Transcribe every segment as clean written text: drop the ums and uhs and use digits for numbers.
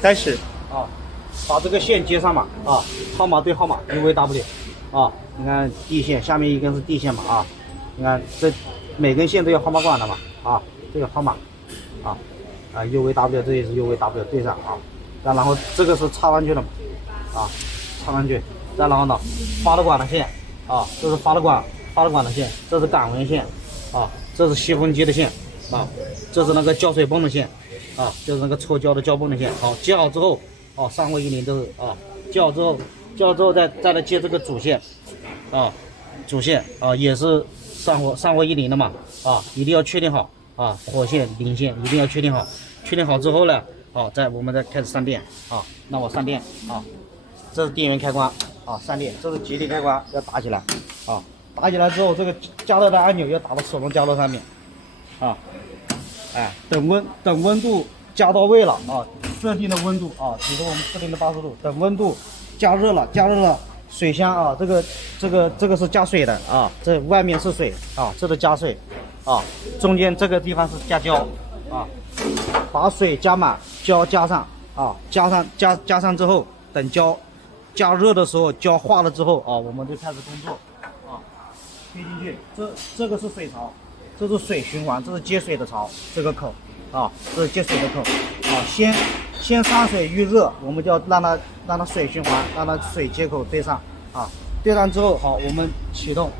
开始。啊，把这个线接上嘛，啊，号码对号码 UVW， 啊，你看 D 线，下面一根是 D 线嘛，啊，你看这每根线都有号码管的嘛，啊，这个号码，UVW 这也是 UVW 对上啊，然后这个是插上去的嘛，啊，插上去，再然后呢，发热管的线，啊，这是发热管的线，这是感温线，啊，这是吸风机的线，啊，这是那个胶水泵的线，啊，就是那个抽胶的胶泵的线，好，接好之后。哦，上过10都是啊，接好之后再来接这个主线，啊，主线啊也是上过10的嘛，啊，一定要确定好啊，火线、零线一定要确定好，确定好之后呢，好，我们再开始上电啊，那我上电啊，这是电源开关啊，上电，这是节点开关要打起来啊，打起来之后这个加热的按钮要打到手动加热上面啊，哎，等温度加到位了啊。设定的温度啊，比如我们设定的80度，等温度加热了，水箱啊，这个是加水的啊，这外面是水啊，这是加水啊，中间这个地方是加胶啊，把水加满，胶加上啊，加上之后，等胶加热的时候，胶化了之后啊，我们就开始工作啊，推进去，这个是水槽，这是水循环，这是接水的槽，这个口啊，这是接水的口啊，先上水预热，我们就要让它水循环，让它水接口对上啊，对上之后好，我们启动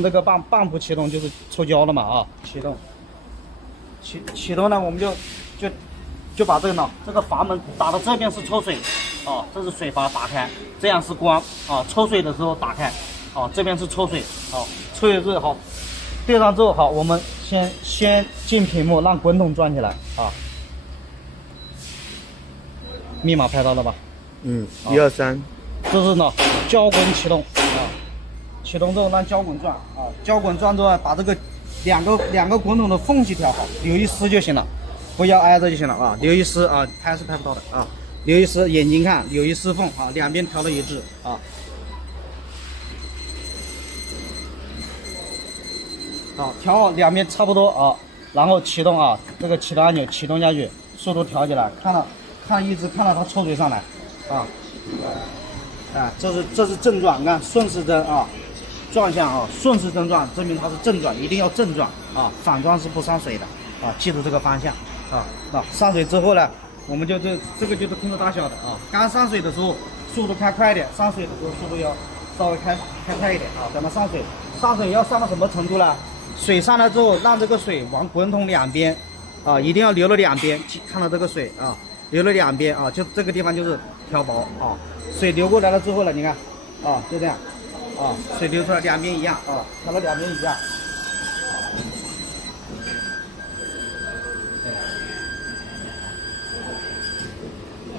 这个泵浦启动就是抽胶了嘛啊，启动呢，我们就把这个阀门打到这边是抽水啊，这是水阀打开，这样是关啊，抽水的时候打开啊，这边是抽水啊，抽水之后好，对上之后好，我们先进屏幕让滚筒转起来啊。密码拍到了吧？123。这是呢，胶滚启动啊，启动之后让胶滚转啊，胶滚转之后把这个两个滚筒的缝隙调好，留一丝就行了，不要挨着就行了啊，留一丝啊，拍是拍不到的啊，留一丝，眼睛看，留一丝缝啊，两边调的一致啊。好，调好两边差不多啊，然后启动啊，这个启动按钮启动下去，速度调起来，一直看到它抽水上来，啊，这是正转，你看顺时针啊，转向啊，顺时针转，证明它是正转，一定要正转啊，反转是不上水的啊，记住这个方向啊。那上水之后呢，我们就这个就是控制大小的啊，刚上水的时候速度开快一点，上水的时候速度要稍微开快一点啊。等它上水要上到什么程度呢？水上来之后，让这个水往滚筒两边啊，一定要流了两边，看到这个水啊。流了两边啊，就这个地方就是调薄啊，水流过来了之后呢，你看啊，就这样啊，水流出来两边一样啊，调了两边一样。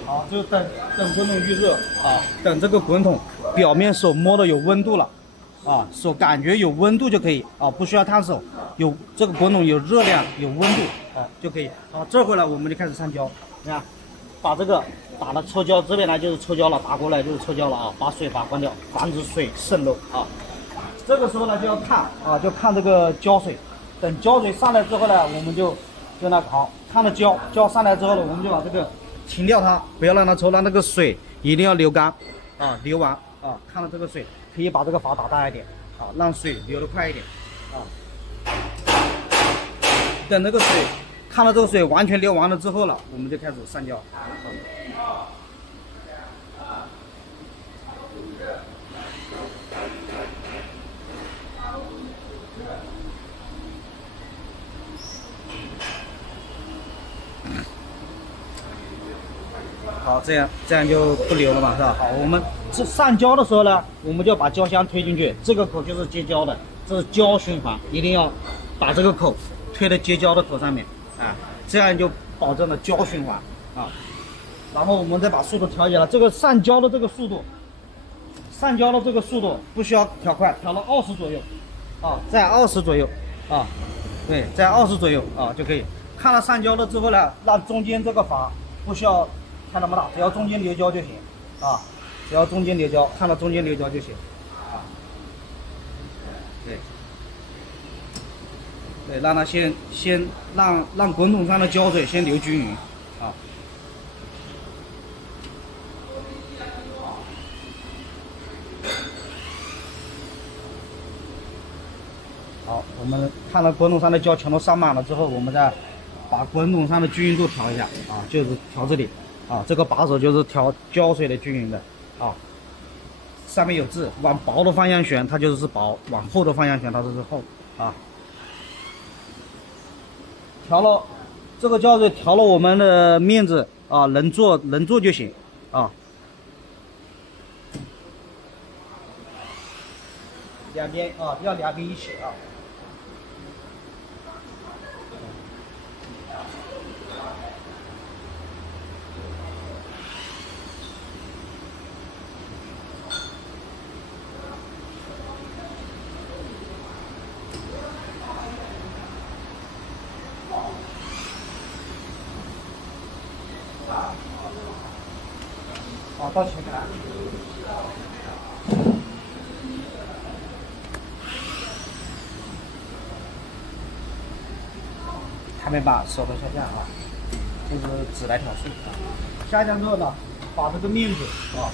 好，就等滚筒预热啊，等这个滚筒表面手摸的有温度了啊，手感觉有温度就可以啊，不需要烫手，有这个滚筒有热量有温度啊就可以。好，这会儿呢我们就开始上胶，你看。把这个打了抽胶，这边来就是抽胶了，打过来就是抽胶了啊！把水阀关掉，防止水渗漏啊。这个时候呢就要看啊，就看这个胶水。等胶水上来之后呢，我们就那好，看到胶上来之后呢，我们就把这个停掉它，不要让它抽，让那个水一定要流干啊，流完啊，看到这个水可以把这个阀打大一点啊，让水流得快一点啊。等那个水。看到这个水完全流完了之后了，我们就开始上胶。好，这样就不流了嘛，是吧？好，我们这上胶的时候呢，我们就把胶箱推进去，这个口就是接胶的，这是胶循环，一定要把这个口推到接胶的口上面。啊，这样就保证了胶循环啊。然后我们再把速度调起来，这个上胶的这个速度不需要调快，调到20左右啊，在20左右啊，对，在20左右啊就可以。看了上胶了之后呢，让中间这个阀不需要开那么大，只要中间流胶就行啊，只要中间流胶，看到中间流胶就行啊。对，让它先让滚筒上的胶水先流均匀啊。好，我们看到滚筒上的胶全都上满了之后，我们再把滚筒上的均匀度调一下啊，就是调这里啊，这个把手就是调胶水的均匀的啊。上面有字，往薄的方向旋，它就是薄；往厚的方向旋，它就是厚啊。调了这个胶水，调了我们的面子啊，能做就行啊。两边啊，要两边一起啊。好，到前面来。还没把手头下降啊，就是指来挑数啊。下降之后呢，把这个面子啊，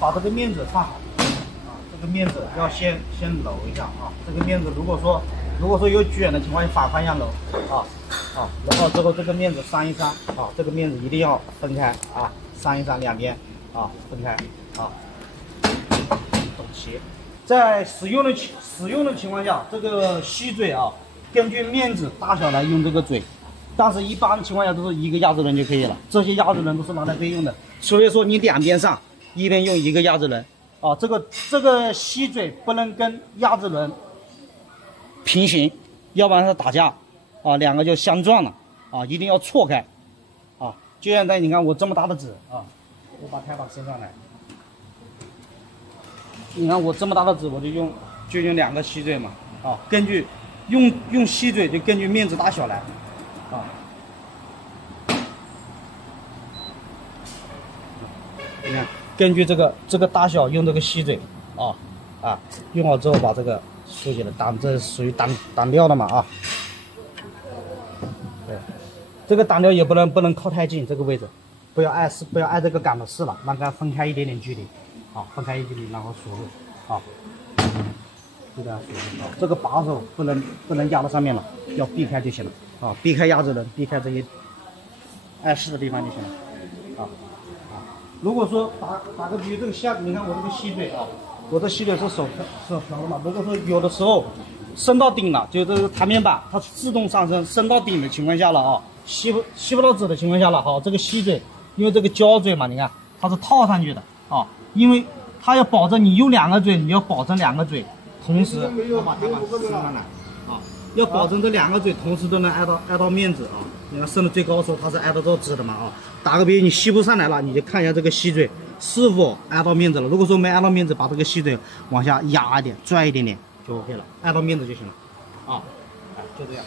把这个面子放好啊。这个面子要先揉一下啊。这个面子如果说有卷的情况下，反方向揉啊。然后之后这个面子扇一扇啊，这个面子一定要分开啊，扇一扇两边啊，分开啊，整齐。在使用的情况下，这个吸嘴啊，根据面子大小来用这个嘴，但是一般情况下都是一个压制轮就可以了。这些压制轮都是拿来备用的，所以说你两边上，一边用一个压制轮啊。这个吸嘴不能跟压制轮平行，要不然它打架啊，两个就相撞了啊，一定要错开啊。就现在你看我这么大的纸啊，我把开把伸上来，你看我这么大的纸，我就用两个吸嘴嘛啊，根据用吸嘴就根据面子大小来啊。你看，根据这个大小用这个吸嘴啊，用好之后把这个竖起来挡，这属于挡料的嘛啊。对，这个挡料也不能靠太近这个位置，不要挨这个杆子试了，让它分开一点点距离，啊，分开一点距离，然后锁住，啊，就这样锁住。这个把手不能压到上面了，要避开就行了，啊，避开压制轮，避开这些碍事的地方就行了，啊。如果说打个比喻，这个你看我这个吸嘴啊，我的吸嘴是手调的嘛。如果说有的时候升到顶了，就这个弹面板它自动上升，升到顶的情况下了啊，吸不到纸的情况下了，好，这个吸嘴，因为这个胶嘴嘛，你看它是套上去的啊，因为它要保证你用两个嘴，你要保证两个嘴同时把弹板升上来啊，要保证这两个嘴同时都能挨到面子啊。你看升到最高的时候，它是挨得到纸的嘛啊。打个比喻，你吸不上来了，你就看一下这个吸嘴是否挨到面子了。如果说没挨到面子，把这个吸嘴往下压一点，拽一点点就 OK 了，挨到面子就行了啊。就这样。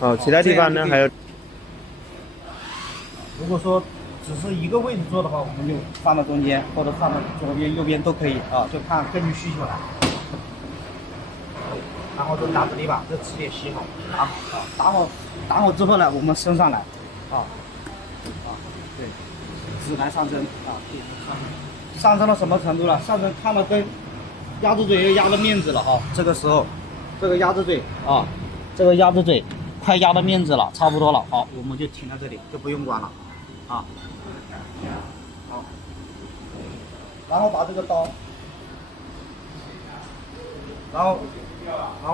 好，其他地方呢还有。如果说只是一个位置做的话，我们就放到中间，或者放到左边、右边都可以啊，就看根据需求来。然后这打纸地板，这纸也吸好，打好之后呢，我们升上来，对，纸来上针啊，上升到什么程度了？上升看到跟压制嘴又压到面子了啊，这个时候，这个压制嘴啊，这个压制嘴快压到面子了，差不多了，好，我们就停在这里，就不用管了。啊，好，然后把这个刀，然后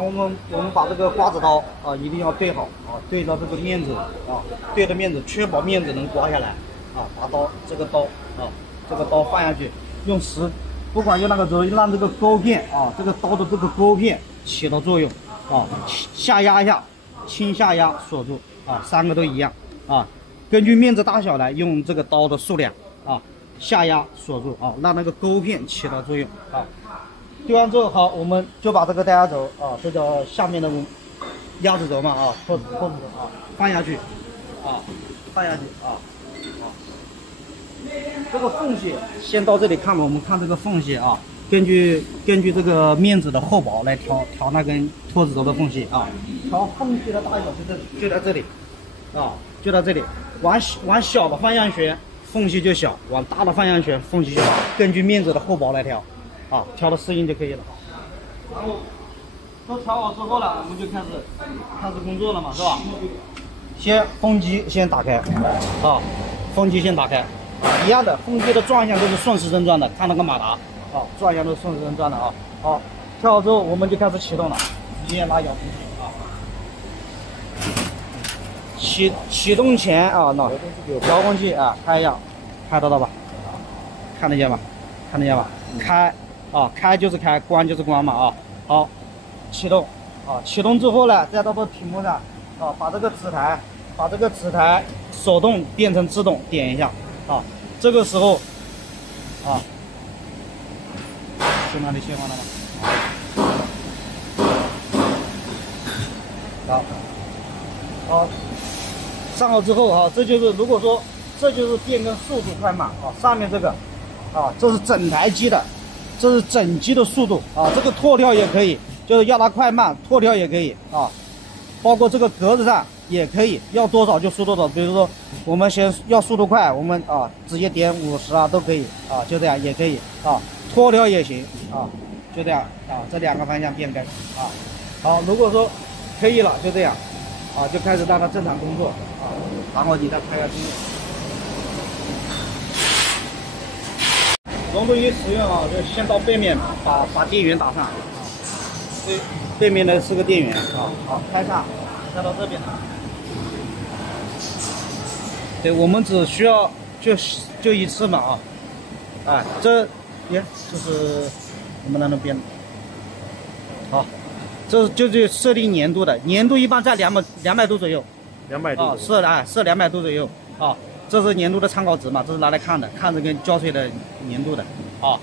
我们把这个刮子刀啊一定要对好啊，对到这个面子啊，对着面子，确保面子能刮下来啊。把这个刀放下去，用不管用那个让这个钩片啊，这个刀的这个钩片起到作用啊，下压一下，轻下压锁住啊，三个都一样啊。根据面子大小来用这个刀的数量啊，下压锁住啊，让那个钩片起到作用啊。对完之后，好，我们就把这个带压轴啊，这叫下面的压制轴嘛啊，托子轴啊，放下去啊，放下去啊，好。这个缝隙先到这里看吧，我们看这个缝隙啊，根据这个面子的厚薄来调那根托子轴的缝隙啊，调缝隙的大小就在这里啊。就到这里。往小的方向旋，缝隙就小；往大的方向旋，缝隙就大。根据面子的厚薄来调，啊，调的适应就可以了。然后都调好之后了，我们就开始工作了嘛，是吧？先风机先打开，啊，风机先打开，一样的，风机的转向都是顺时针转的，看那个马达，啊，转向都是顺时针转的啊。好，调好之后我们就开始启动了，直接拉遥控器啊。启动前啊，那遥控器啊，开一下，看得到吧？看得见吧？看得见吧？开啊，开就是开，关就是关嘛啊。好，启动啊，启动之后呢，再到这屏幕上啊，把这个指台手动变成自动，点一下啊。这个时候啊，先把你切换了吗？好，好。上好之后啊，这就是如果说这就是变更速度快慢啊，上面这个啊，这是整台机的，这是整机的速度啊，这个拓跳也可以，就是要它快慢拓跳也可以啊，包括这个格子上也可以，要多少就输多少，比如说我们先要速度快，我们啊直接点50啊都可以啊，就这样也可以啊，拓跳也行啊，就这样啊，这2个方向变更啊，好，如果说可以了，就这样。啊，就开始让它正常工作啊，然后你再开下机。龙头一使用啊，就先到背面把电源打上啊，背面的是个电源啊，好开上，再到这边来。对，我们只需要就一次嘛啊，哎，这就是我们那边好。这就是设定粘度的，粘度一般在200度左右，200度啊，设200度左右啊，这是粘度的参考值嘛，这是拿来看的，看着跟胶水的粘度的啊，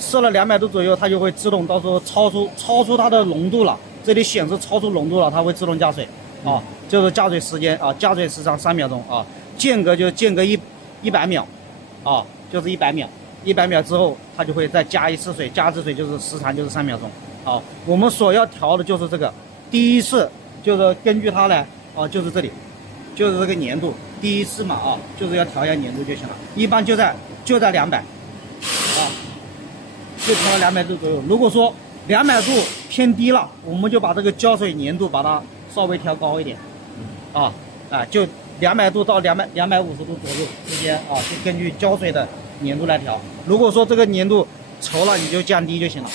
设了200度左右，它就会自动到时候超出它的浓度了，这里显示超出浓度了，它会自动加水啊，就是加水时间啊，加水时长3秒钟啊，间隔就间隔100秒啊，就是100秒，100秒之后它就会再加一次水，加一次水就是时长就是3秒钟。好，我们所要调的就是这个，第一次就是根据它来啊，就是这里，就是这个粘度，第一次嘛啊，就是要调一下粘度就行了，一般就在200，啊，就调到200度左右。如果说200度偏低了，我们就把这个胶水粘度把它稍微调高一点，啊，就200度到250度左右之间啊，就根据胶水的粘度来调。如果说这个粘度稠了，你就降低就行了。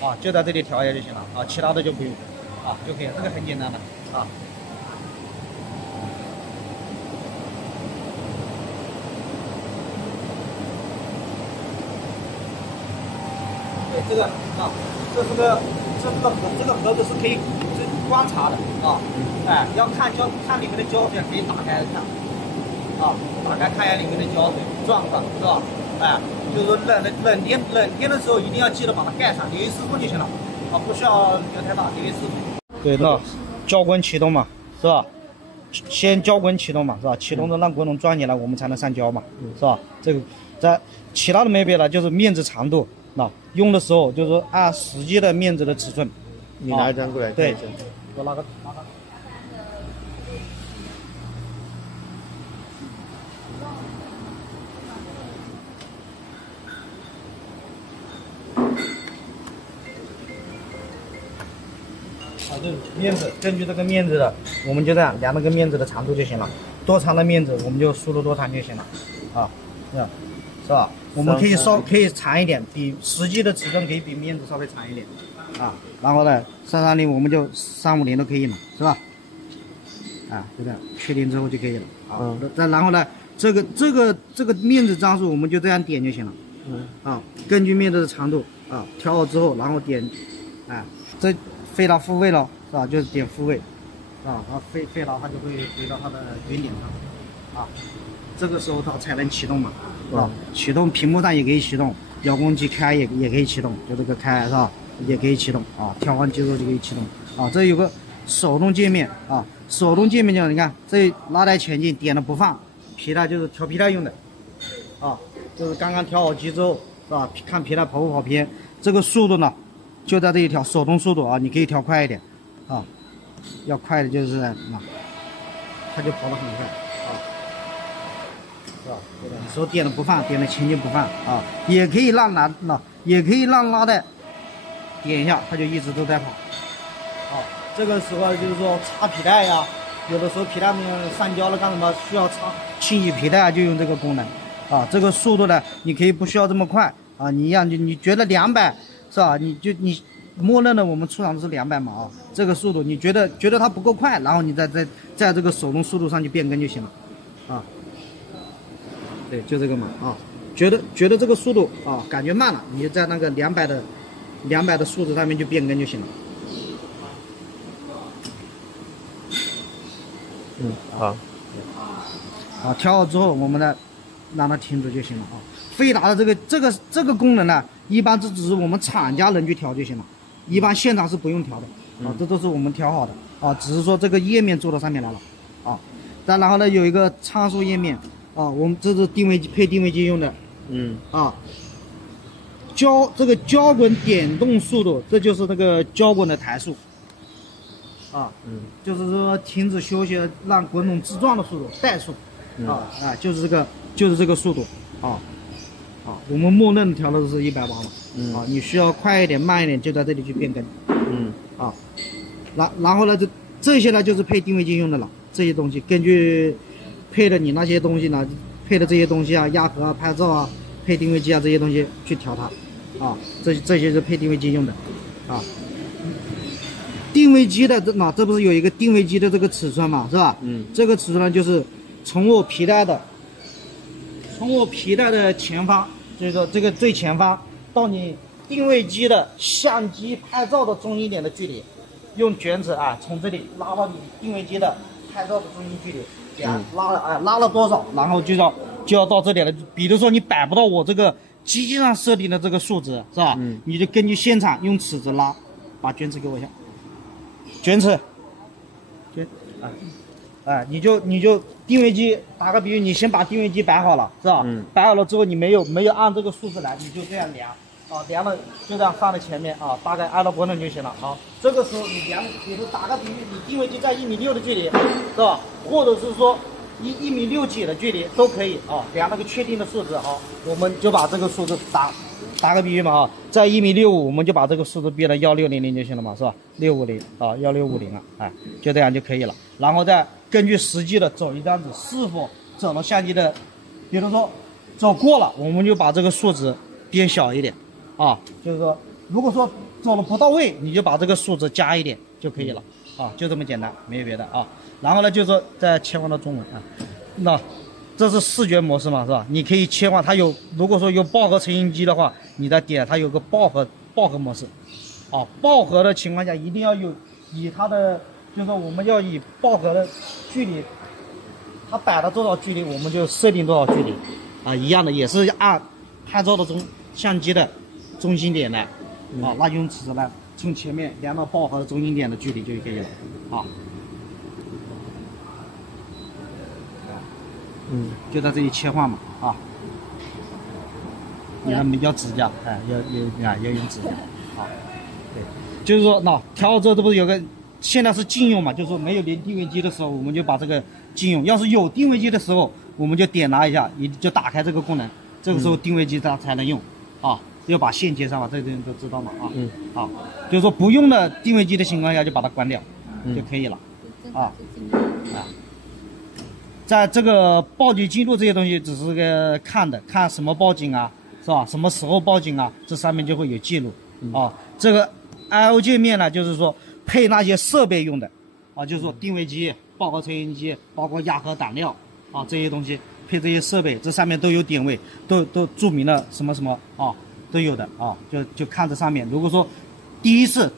啊，就在这里调一下就行了啊，其他的就不用，啊就可以了，这个很简单的啊。对，这个啊，这个盒子是可以观察的啊，哎，要看里面的胶水可以打开看，啊，打开看一下里面的胶水状况是吧？哎。就是说冷天的时候一定要记得把它盖上，留一丝缝就行了，啊，不需要留太大，留一丝缝。对，那交滚启动嘛，是吧？先交滚启动嘛，是吧？启动着让滚筒转起来，我们才能上胶嘛，是吧？这个在其他的没别的，就是面子长度，那用的时候就是说按实际的面子的尺寸。你拿一张过来，对，我拿个。啊，就是面子，根据这个面子的，我们就这样量那个面子的长度就行了。多长的面子，我们就输入多长就行了。啊，这样是吧？我们可以长一点，比实际的尺寸可以比面子稍微长一点。啊，然后呢，330我们就350都可以嘛，是吧？啊，就这样，确定之后就可以了。啊，再然后呢，这个面子张数我们就这样点就行了。啊，根据面子的长度啊，调好之后，然后点，这。飞到复位了，是吧？就是点复位，啊，然后飞了，它就会回到它的原点上，啊，这个时候它才能启动嘛，是吧？启动屏幕上也可以启动，遥控器开也可以启动，就这个开是吧？也可以启动啊，调换接头就可以启动啊。这有个手动界面啊，手动界面就是你看这拉带前进，点了不放，皮带就是调皮带用的，啊，就是刚刚调好机之后是吧？看皮带跑不跑偏，这个速度呢？就在这一条手动速度啊，你可以调快一点，啊，要快的就是啊，它就跑得很快啊，是吧？你说点了不放，点了前进不放啊，也可以让也可以让拉带点一下，它就一直都在跑。啊，这个时候就是说擦皮带呀，有的时候皮带上胶了干什么需要擦清洗皮带啊，就用这个功能。啊，这个速度呢，你可以不需要这么快啊，你你觉得200是吧？你默认的我们出厂的是200码啊，这个速度你觉得它不够快，然后你在这个手动速度上去变更就行了。啊，对，就这个码啊，觉得这个速度啊感觉慢了，你就在那个200的数值上面去变更就行了。好。啊，调好之后，我们呢让它停止就行了啊。飞达的这个功能呢，一般只是我们厂家人去调就行了，一般现场是不用调的啊，这都是我们调好的啊，只是说这个页面做到上面来了啊。然后呢，有一个参数页面啊，我们这是配定位机用的，啊，这个胶滚点动速度，这就是那个胶滚的台数。啊，就是说停止休息让滚筒自转的速度，怠速，就是这个速度，我们默认调的是180嘛，你需要快一点慢一点就在这里去变更，然后呢这些呢就是配定位机用的了，这些东西根据配的你那些东西呢，配的这些东西啊，压合啊、拍照啊、配定位机啊这些东西去调它，这些是配定位机用的，定位机的这不是有一个定位机的这个尺寸嘛，是吧？这个尺寸呢就是从我皮带的前方，就是说这个最前方到你定位机的相机拍照的中心点的距离，用卷尺从这里拉到你定位机的拍照的中心距离，拉了多少，然后就要到这里了。比如说你摆不到我这个机器上设定的这个数值，是吧？你就根据现场用尺子拉，把卷尺给我一下。卷尺，你就定位机打个比喻，你先把定位机摆好了，是吧？摆好了之后，你没有按这个数字来，你就这样量，量了就这样放在前面大概按到滚筒就行了。好，这个时候你量，比如打个比喻，你定位机在1.6米的距离，是吧？或者是说1.6米几的距离都可以量那个确定的数字我们就把这个数字打个比喻嘛在1.65米，我们就把这个数字变到1600就行了嘛，是吧？6501650就这样就可以了。然后再根据实际的走一张纸是否走了相机的，比如说走过了，我们就把这个数值变小一点就是说如果说走了不到位，你就把这个数值加一点就可以了就这么简单，没有别的然后呢，就是说再切换到中文那这是视觉模式嘛，是吧？你可以切换，它如果说有爆合成音机的话，你再点它有个爆合模式，爆合的情况下一定要以它的，就是说我们要以爆合的距离，它摆了多少距离，我们就设定多少距离，一样的也是按拍照的相机的中心点来，那用尺子来从前面量到爆合的中心点的距离就可以了，就在这里切换嘛，你看要指甲，要用指甲，对，就是说调好之后，这不是有个现在是禁用嘛，就是说没有连定位机的时候，我们就把这个禁用；要是有定位机的时候，我们就点拿一下，你就打开这个功能，这个时候定位机它才能用，要把线接上嘛，这个人都知道嘛，就是说不用的定位机的情况下就把它关掉，就可以了，在这个报警记录这些东西只是个看什么报警是吧？什么时候报警这上面就会有记录这个 I/O 界面呢，就是说配那些设备用的就是说定位机、爆合成音机，包括压合挡料这些东西配这些设备，这上面都有点位，都注明了什么什么都有的就看这上面。如果说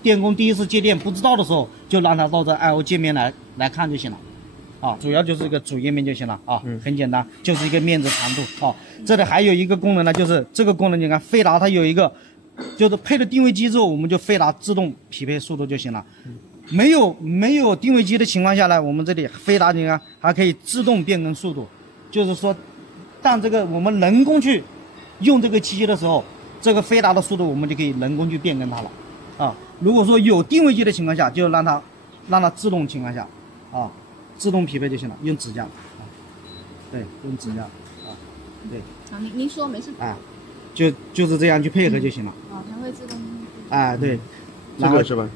电工第一次接电不知道的时候，就让他到这 I/O 界面来看就行了。主要就是一个主页面就行了很简单，就是一个面值长度这里还有一个功能呢，就是这个功能你看飞达它有一个，就是配了定位机之后，我们就飞达自动匹配速度就行了。没有定位机的情况下呢，我们这里飞达你看还可以自动变更速度，就是说当这个我们人工去用这个机器的时候，这个飞达的速度我们就可以人工去变更它了如果说有定位机的情况下，就让它自动情况下自动匹配就行了，用指甲啊，对，用指甲啊，对。好，您说没事。啊，就是这样去配合就行了。哦，它会自动。啊，对。这个是吧？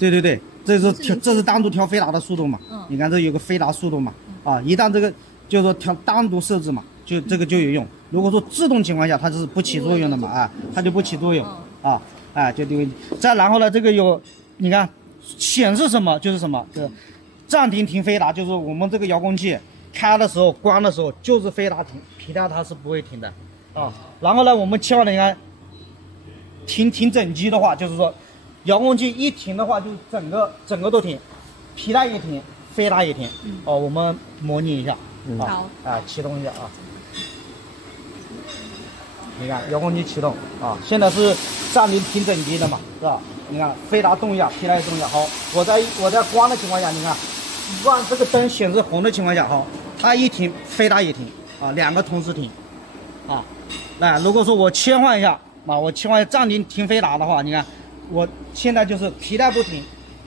对对对，这是单独调飞达的速度嘛？嗯。你看这有个飞达速度嘛？啊，一旦这个就是说调单独设置嘛，就这个就有用。如果说自动情况下它是不起作用的嘛？啊，它就不起作用。啊，哎，就这个。再然后呢，这个有你看显示什么就是什么，这暂停飞达就是我们这个遥控器开的时候关的时候就是飞达停，皮带它是不会停的。啊，然后呢，我们切换你看停整机的话，就是说。遥控器一停的话，就整个都停，皮带也停，飞达也停。哦，我们模拟一下。好。啊，启动一下啊。你看遥控器启动啊，现在是暂停整机的嘛，是吧？你看飞达动一下，皮带也动一下。好，我在关的情况下，你看，让这个灯显示红的情况下，好，它一停，飞达也停啊，两个同时停。啊，那如果说我切换一下啊，我切换暂停飞达的话，你看。我现在就是皮带不停，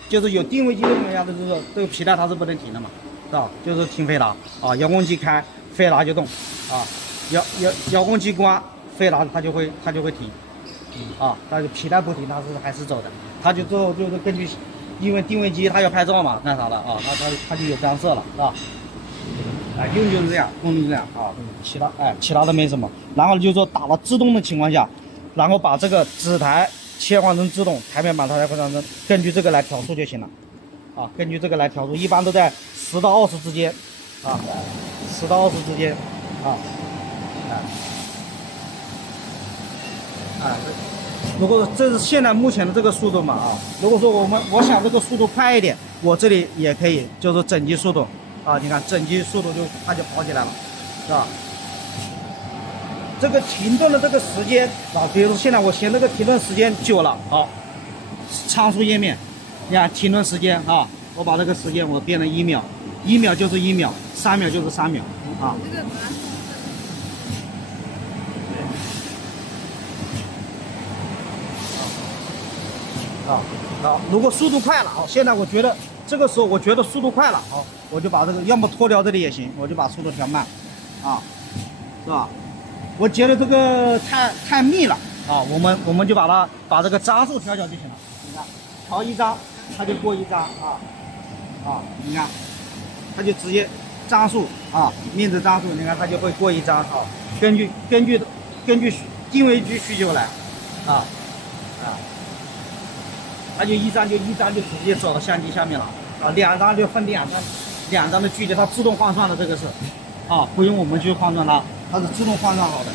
就是有定位机的情况下，就是说这个皮带它是不能停的嘛，是吧？就是停飞达啊，遥控器开，飞达就动啊，遥控器关，飞达它就会停，啊，但是皮带不停，它是还是走的，它就就是根据，因为定位机它要拍照嘛，干啥的啊，它就有干涉了，是吧？哎，用就是这样，功能这样啊，其他的没什么。然后就是说打了自动的情况下，然后把这个指台。切换成自动，台面板它才会上升，根据这个来调速就行了，啊，根据这个来调速，一般都在10到20之间，啊，10到20之间，如果这是现在目前的这个速度嘛，啊，如果说我想这个速度快一点，我这里也可以，就是整机速度，啊，你看整机速度它就跑起来了，是吧？这个停顿的这个时间啊，比如说现在我嫌这个停顿时间久了，好，参数页面，你看停顿时间啊，我把这个时间我变成1秒，1秒就是1秒，3秒就是3秒啊。好，如果速度快了，好，现在我觉得这个时候我觉得速度快了，好，我就把这个要么脱掉这里也行，我就把速度调慢，啊，是吧？我觉得这个太密了啊，我们就把这个张数调小就行了。你看，调1张，它就过1张啊，你看，它就直接张数啊，面值张数，你看它就会过1张啊。根据定位机需求来啊，它就1张就直接走到相机下面了啊，2张就分2张的距离，它自动换算的这个是啊，不用我们去换算它是自动换算好的，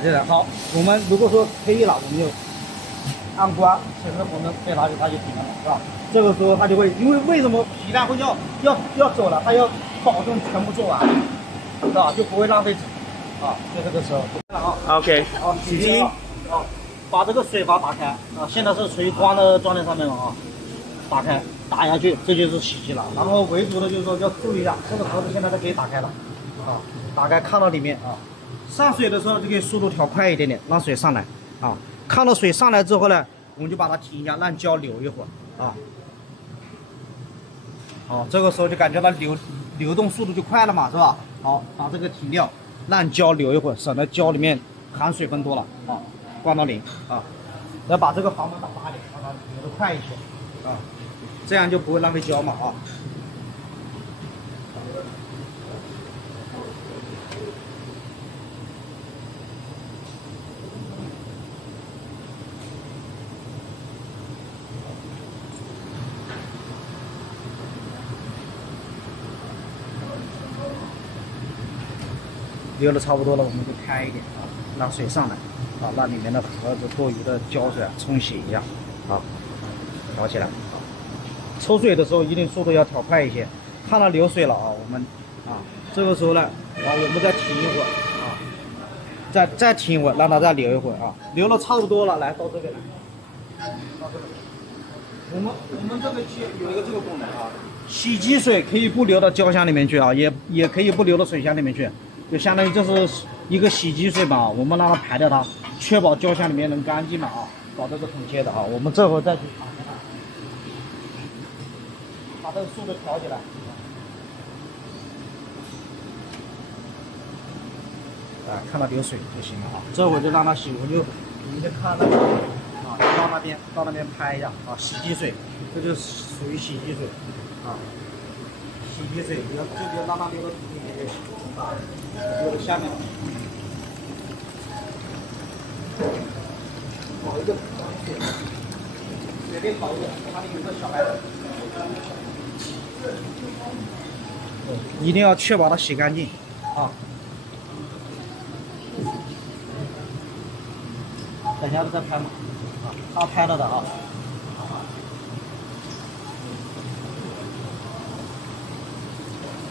这个好。我们如果说可以了，我们就按关，显示红灯，飞达它就停了，是吧？这个时候它就会，因为什么皮带会要走了，它要保证全部做完，是吧？就不会浪费纸啊。就这个时候，OK， 好，洗机啊，把这个水阀打开啊，现在是属于光的状态上面了啊，打开。打下去，这就是洗机了。然后唯独的就是说要注意一下，这个盒子现在都可以打开了，啊，打开看到里面啊。上水的时候就可以速度调快一点点，让水上来啊。看到水上来之后呢，我们就把它停一下，让胶流一会儿啊。好，这个时候就感觉到流动速度就快了嘛，是吧？好，把这个停掉，让胶流一会儿，省得胶里面含水分多了啊。关到0啊，要把这个阀门打大一点，让它流得快一些啊。这样就不会浪费胶嘛啊！流的差不多了，我们就开一点啊，让水上来啊，让里面的盒子多余的胶水冲洗一下啊，调起来。抽水的时候一定速度要调快一些，看到流水了啊，我们啊这个时候呢，我们再停一会儿啊，再停一会儿，让它再流一会儿啊，流的差不多了，来到这边来，到这边。我们这个机有一个这个功能啊，洗机水可以不流到胶箱里面去啊，也可以不流到水箱里面去，就相当于这是一个洗机水嘛，我们让它排掉它，确保胶箱里面能干净嘛啊，搞这个统切的啊，我们这会儿再去打开它。把这个速度调起来。看到流水就行了啊。这我就让它洗，你就看那个啊，到那边拍一下啊，洗涤水，这就属于洗涤水啊。洗涤水，你要这边让它流到底面就行啊，流到下面。搞一个水，随便搞一个，它里有个小白粉。一定要确保它洗干净啊。等一下再拍嘛，啊，他拍了的啊。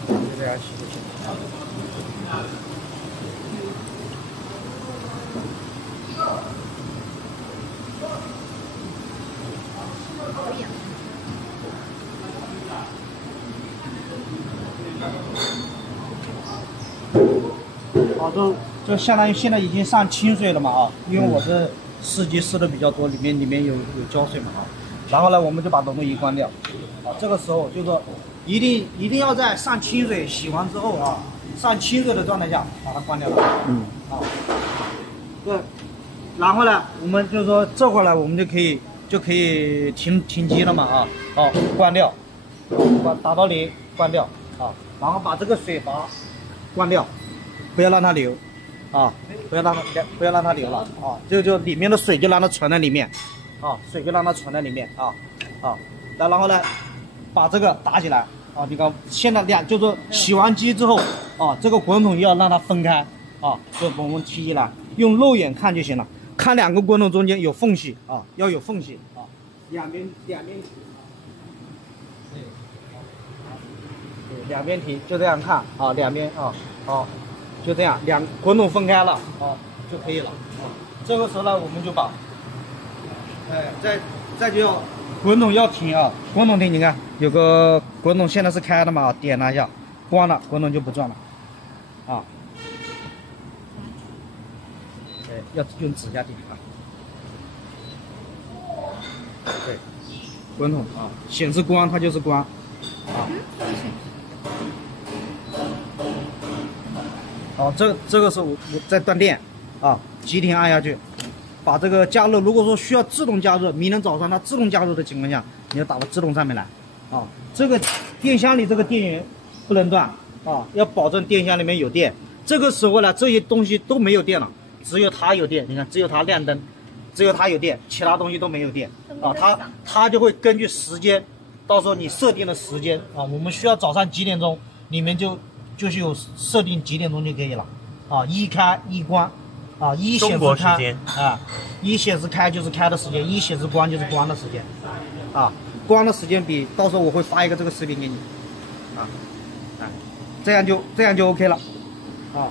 就这样洗就行啊。好，就相当于现在已经上清水了嘛啊，因为我这试机试的比较多，里面有胶水嘛啊。然后呢，我们就把冷冻仪关掉，啊，这个时候就是说一定要在上清水洗完之后啊，上清水的状态下把它关掉了。啊，对，然后呢，我们就是说这会儿呢，我们就可以停机了嘛啊，好，关掉，打到零，关掉啊，然后把这个水阀关掉，不要让它流，啊，不要让它流了啊，就里面的水就让它存在里面，啊，水就让它存在里面啊，然后呢，把这个打起来啊，你看现在就是洗完机之后啊，这个滚筒要让它分开啊，就我们提起来，用肉眼看就行了，看两个滚筒中间有缝隙啊，要有缝隙啊，两边两边提，就这样看啊，两边啊，好，就这样，滚筒分开了啊就可以了啊。这个时候呢，我们就把，再就要滚筒要停啊，滚筒停，你看有个滚筒现在是开的嘛，点它一下，关了，滚筒就不转了，啊，要用指甲点啊，对，滚筒啊，显示关它就是关，啊。好，这个时候我再断电，啊，急停按下去，把这个加热。如果说需要自动加热，明天早上它自动加热的情况下，你要打到自动上面来，啊，这个电箱里这个电源不能断，啊，要保证电箱里面有电。这个时候呢，这些东西都没有电了，只有它有电。你看，只有它亮灯，只有它有电，其他东西都没有电，啊，它就会根据时间，到时候你设定的时间啊，我们需要早上几点钟，里面就是有设定几点钟就可以了，啊，一开一关，啊，一显示开啊，一显示开就是开的时间，一显示关就是关的时间，啊，关的时间比到时候我会发一个这个视频给你，啊，这样就 OK 了，啊，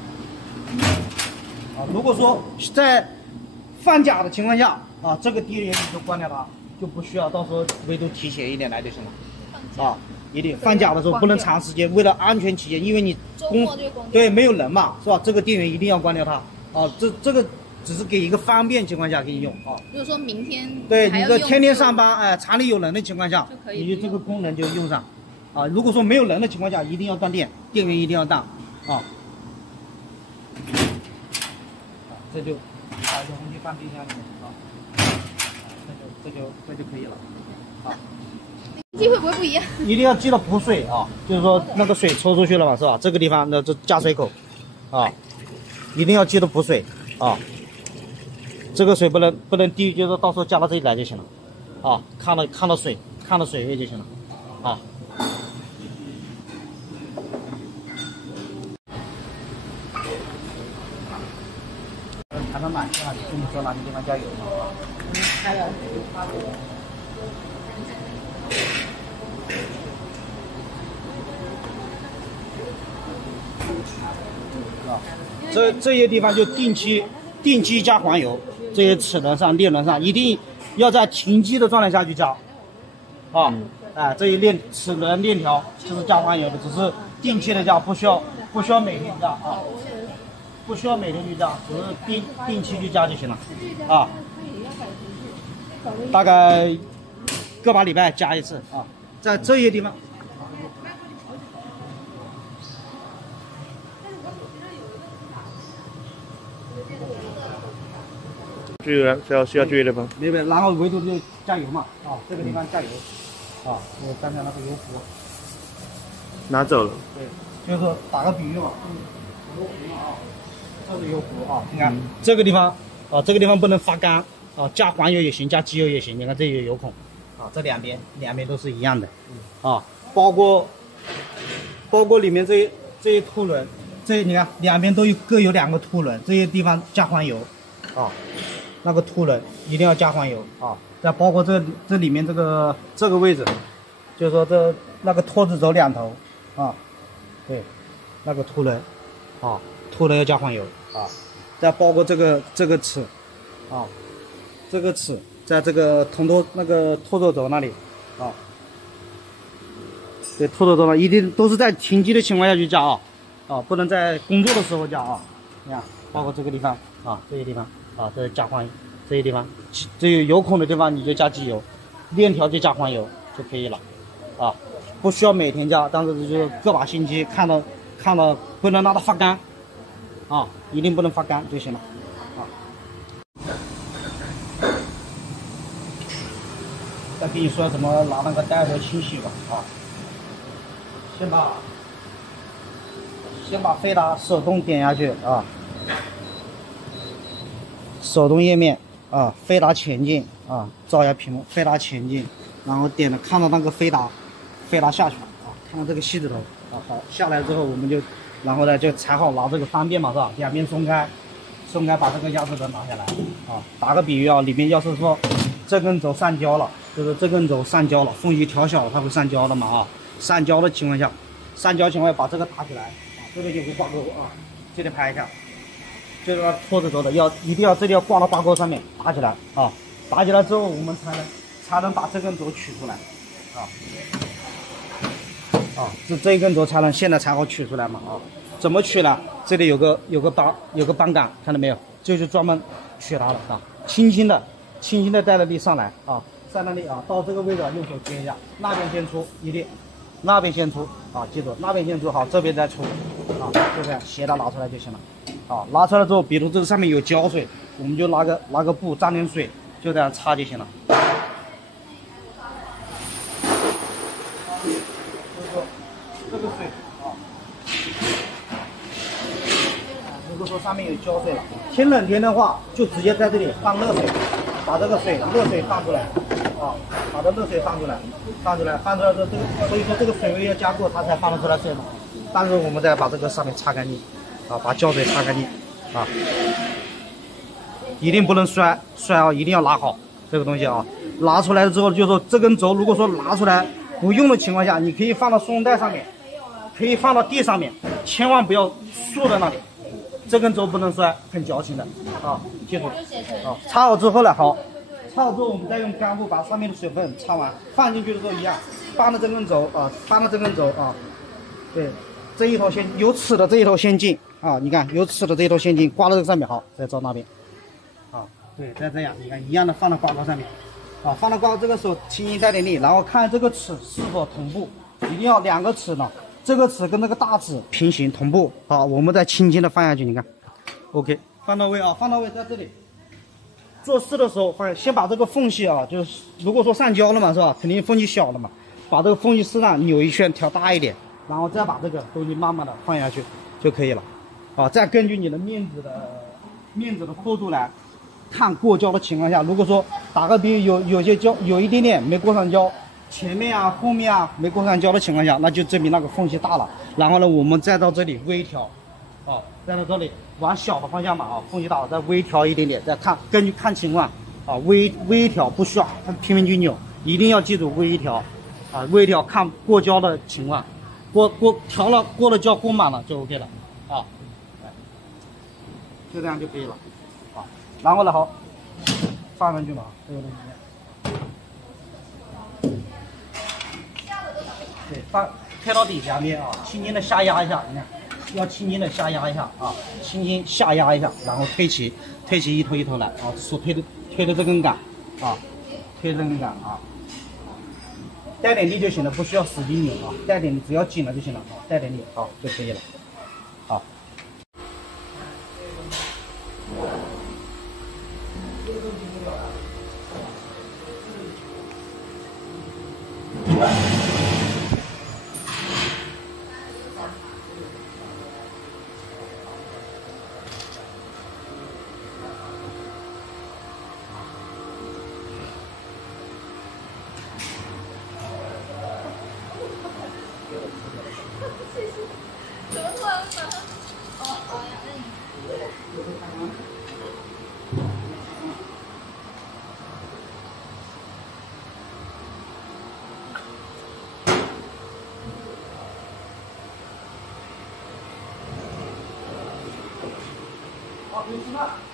如果说在放假的情况下啊，这个电源你就关掉它，就不需要，到时候维度提前一点来就行了，啊。一定放假的时候不能长时间，为了安全起见，因为你对没有人嘛，是吧？这个电源一定要关掉它啊。这个只是给一个方便情况下给你用啊。如果说明天对你这天天上班，厂里有人的情况下，你就这个功能就用上啊。如果说没有人的情况下，一定要断电，电源一定要当啊。这就把这东西放冰箱里面啊，这就可以了啊。机会不会不一样？一定要记得补水啊，就是说那个水抽出去了嘛，是吧？这个地方那这加水口，啊，一定要记得补水啊。这个水不能低于，就是到时候加到这里来就行了，啊，看到水位就行了，啊。还能满是吧？跟你说哪个地方加油吗？开了。这些地方就定期加黄油，这些齿轮上、链轮上一定要在停机的状态下去加，啊，这些齿轮链条就是加黄油的，只是定期的加，不需要每天加啊，不需要每天去加，只是定期去加就行了，啊，大概个把礼拜加一次啊，在这些地方。需要注意的吗？没有，然后唯独就加油嘛，啊，这个地方加油，啊，我刚才那个油壶拿走了。对，就是打个比喻嘛，油壶啊，这是油壶啊，你看、这个地方啊，这个地方不能发干啊，加黄油也行，加机油也行，你看这有油孔，啊，这两边都是一样的，啊，包括里面这些凸轮，你看两边各有2个凸轮，这些地方加黄油，啊。那个凸轮一定要加黄油啊！再包括这里面这个位置，就是说那个拖子轴两头啊，对，那个凸轮啊，凸轮要加黄油啊！再包括这个齿啊，这个齿在这个那个拖座轴那里啊，对，拖座轴呢一定都是在停机的情况下去加啊，不能在工作的时候加啊！你看，包括这个地方啊，这些地方。啊，这是加黄油，这些地方，这有油孔的地方你就加机油，链条就加黄油就可以了，啊，不需要每天加，但是就个把星期看到不能让它发干，啊，一定不能发干就行了，啊。再跟你说怎么拿那个带头清洗吧，啊，先把飞达手动点下去啊。手动页面啊，飞达前进啊，照一下屏幕，飞达前进，然后点了看到那个飞达下去了啊，看到这个锡纸头啊，好，下来之后我们就，然后呢就裁好拿这个方便嘛是吧？两边松开把这个压制头拿下来啊，打个比喻啊，里面要是说这根轴上胶了，就是这根轴上胶了，缝隙调小了它会上胶的嘛啊，上胶情况下把这个打起来啊，这里有个挂钩啊，这里拍一下。就是要拖着轴的，一定要这里要挂到挂钩上面，打起来啊！打起来之后，我们才能把这根轴取出来，这一根轴才能现在才好取出来嘛啊！怎么取呢？这里有个扳杆，看到没有？就是专门取它的啊！轻轻的带着力上来啊，在那里啊，到这个位置用手接一下，那边先出，一定，那边先出啊，记住那边先出好，这边再出啊，就这样斜的拿出来就行了。啊，拿出来之后，比如这个上面有胶水，我们就拿个布沾点水，就这样擦就行了。这个水啊，如果说上面有胶水了，天冷天的话，就直接在这里放热水，把这个热水放出来，啊，把这热水放出来之后，所以说这个水位要加过，它才放得出来水嘛。但是我们再把这个上面擦干净。啊，把胶水擦干净，啊，一定不能摔啊，一定要拿好这个东西啊。拿出来之后，就是说这根轴，如果说拿出来不用的情况下，你可以放到松带上面，可以放到地上面，千万不要竖在那里。这根轴不能摔，很矫情的啊，记住啊。擦好之后呢，好，擦好之后我们再用干布把上面的水分擦完，放进去的时候一样，扳着这根轴啊，对，这一头先有齿的这一头先进。啊，你看有齿的这一头先进，挂到这个上面，好，再照那边，啊，对，再这样，你看一样的放到挂钩上面，啊，放到挂钩这个时候轻轻带点力，然后看这个齿是否同步，一定要2个齿呢，这个齿跟那个大齿平行同步，好，我们再轻轻的放下去，你看 ，OK， 放到位啊，放到位在这里，做事的时候先把这个缝隙啊，就是如果说上胶了嘛，是吧？肯定缝隙小了嘛，把这个缝隙适当扭一圈，调大一点，然后再把这个东西慢慢的放下去就可以了。啊，再根据你的面子的厚度来看过胶的情况下，如果说打个比喻，有些胶有一点点没过上胶，前面啊后面啊没过上胶的情况下，那就证明那个缝隙大了。然后呢，我们再到这里微调，啊，再到这里往小的方向嘛，啊，缝隙大了再微调一点点，再根据看情况啊，微调，不需要拼命去扭，一定要记住微调，啊，微调看过胶的情况，调了过了胶过满了就 OK 了，啊。就这样就可以了，啊，然后呢，好，放上去嘛，这个东西，对，推到底下面啊，轻轻的下压一下，你看，要轻轻的下压一下啊，轻轻下压一下，然后推起一头一头来啊，手推的这根杆啊，推这根杆啊，带点力就行了，不需要使劲扭啊，带点力，只要紧了就行了啊，带点力好就可以了，好。怎么突然把它？哦呀，那你。好，可以吃饭。